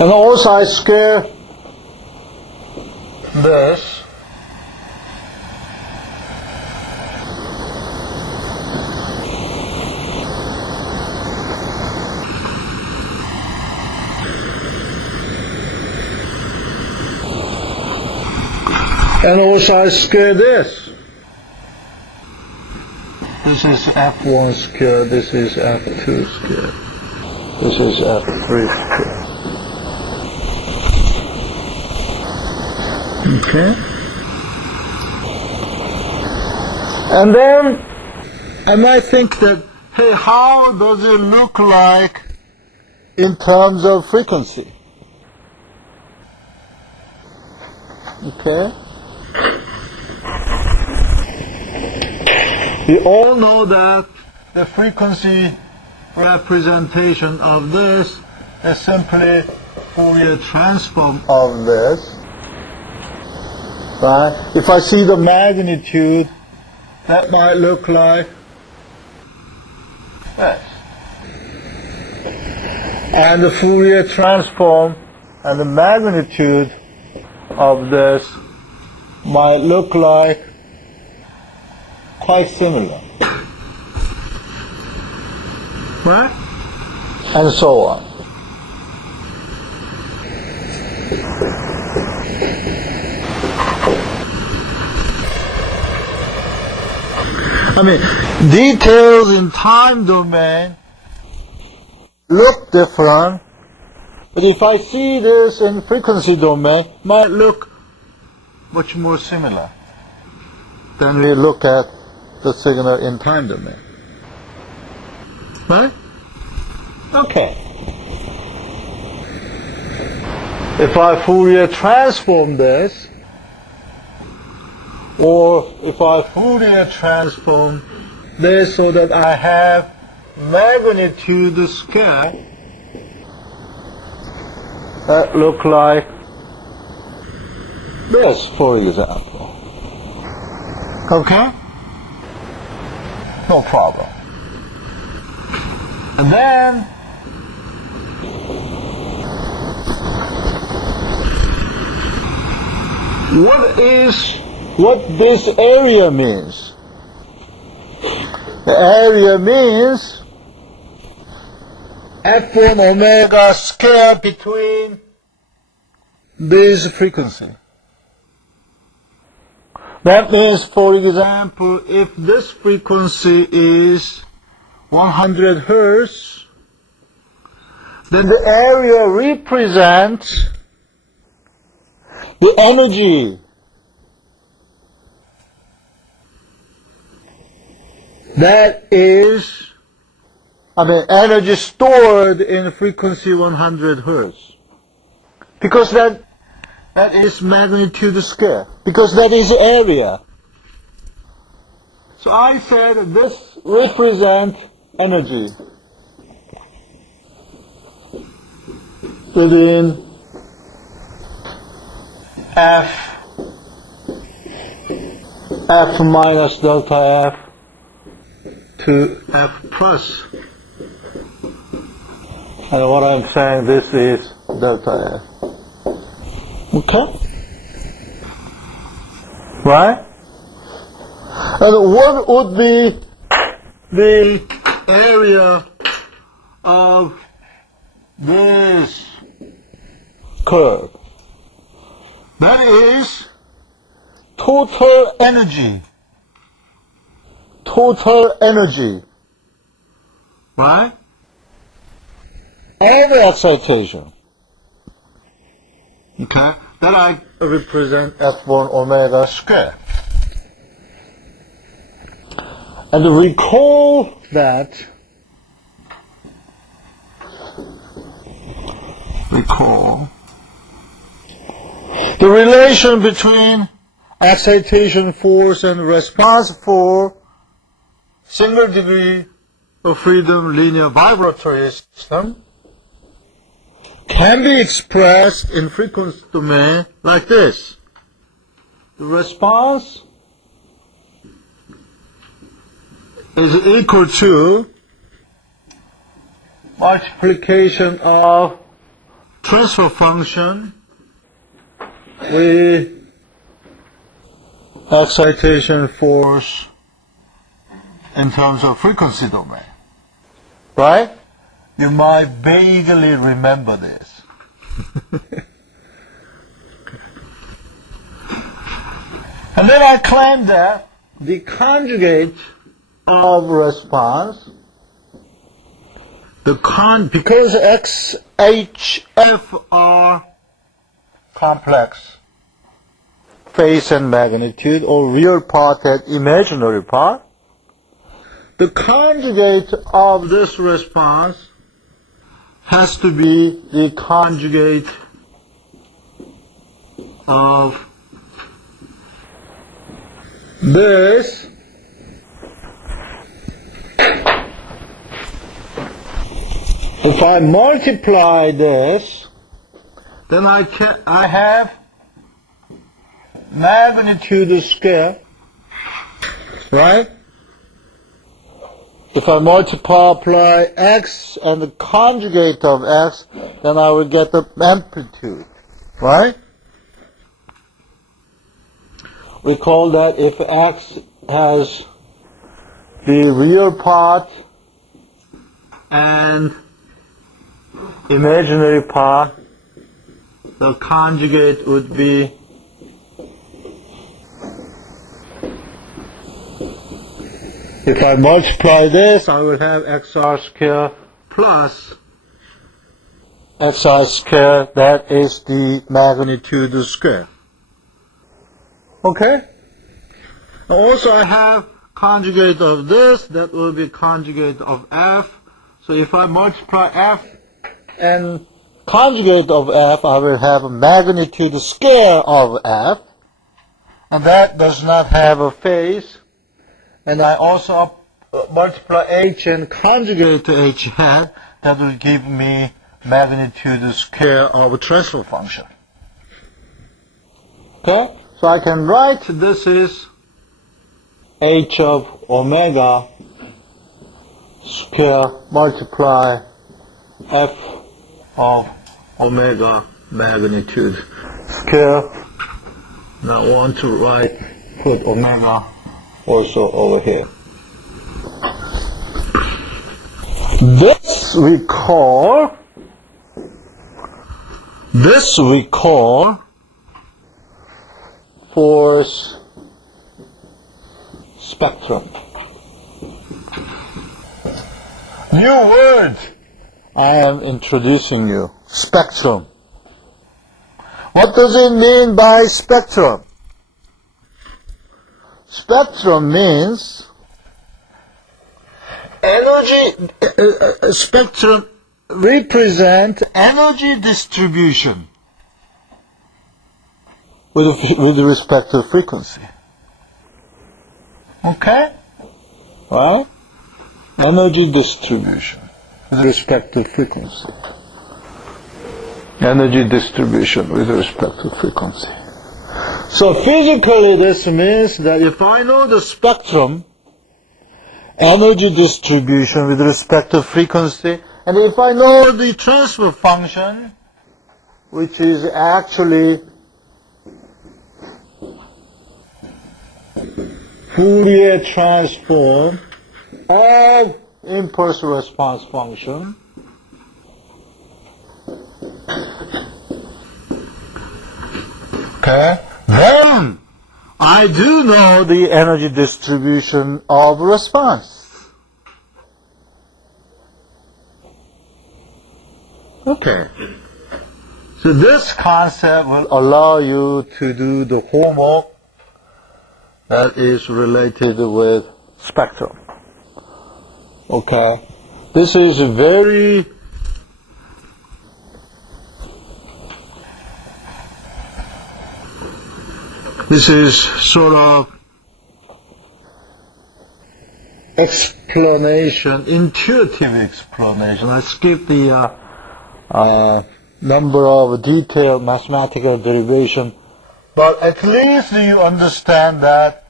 And also I square this. And also I square this. This is f1 squared, this is f2 squared, this is f3 squared. Okay? And then I might think that, hey, how does it look like in terms of frequency? Okay? We all know that the frequency representation of this is simply Fourier transform of this. Right? If I see the magnitude, that might look like this. And the Fourier transform and the magnitude of this might look like quite similar. Right? And so on. I mean, details in time domain look different, but if I see this in frequency domain, it might look much more similar than we look at the signal in time domain. Right? Okay. If I Fourier transform this, or if I Fourier transform this so that I have magnitude scale that look like this, for example. Okay? No problem. And then what this area means? The area means f1 omega squared between this frequency. That means, for example, if this frequency is 100 Hertz, then the area represents the energy that is, energy stored in frequency 100 Hertz. Because that is magnitude scale. Because that is area. So I said this represents energy within F minus delta F to F plus. And what I'm saying, this is delta F. Okay? Right? And what would be the area of this curve? That is total energy. Total energy. Right? And the excitation. Okay? Then I represent f1 omega squared. And recall that the relation between excitation force and response for single degree of freedom linear vibratory system can be expressed in frequency domain like this. The response is equal to multiplication of transfer function with excitation force in terms of frequency domain. Right? You might vaguely remember this. And then I claim that the conjugate of response, because X, H, F are complex, phase and magnitude, or real part and imaginary part, the conjugate of this response has to be the conjugate of this if I multiply this, then I have magnitude square, right? If I multiply x and the conjugate of x, then I will get the amplitude, right? We call that if x has the real part and imaginary part, the conjugate would be if I multiply this, I will have xr square plus xi square, that is the magnitude square. Okay? Also I have conjugate of this, that will be conjugate of f. So if I multiply f and conjugate of f, I will have a magnitude square of f, and that does not have a phase. And I also multiply h and conjugate to h hat, that will give me magnitude square of a transfer function. Okay? So I can write this is h of omega square multiply f of omega magnitude square. Now I want to put omega also over here. This we call force spectrum. New word I am introducing you. Spectrum. What does it mean by spectrum? Spectrum means energy. Spectrum represent energy distribution with respect to frequency. Okay? Right? Energy distribution with respect to frequency. Energy distribution with respect to frequency. So physically this means that if I know the spectrum, energy distribution with respect to frequency, and if I know the transfer function, which is actually Fourier transform of impulse response function, okay, then I do know the energy distribution of response. Okay. So this concept will allow you to do the homework that is related with spectrum. Okay. This is a very sort of explanation, intuitive explanation. I skipped the number of detailed mathematical derivation, but at least you understand that